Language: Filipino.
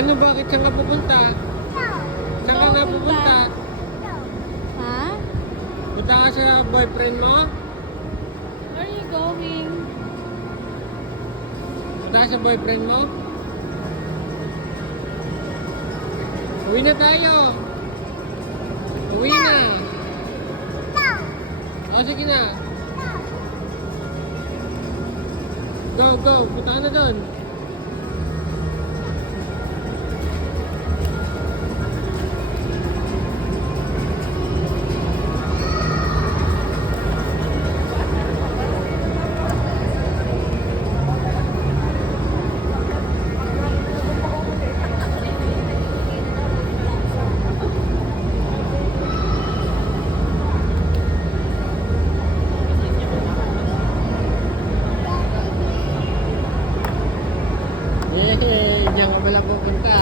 Ano, bakit? Saan ka pupunta? Saan ka nga pupunta? Ha? Punta ka sa boyfriend mo? Where are you going? Punta ka sa boyfriend mo? Uwi na tayo. Uwi na. O, sige na. Go, go. Punta ka na doon. Diyan ka pala pupunta.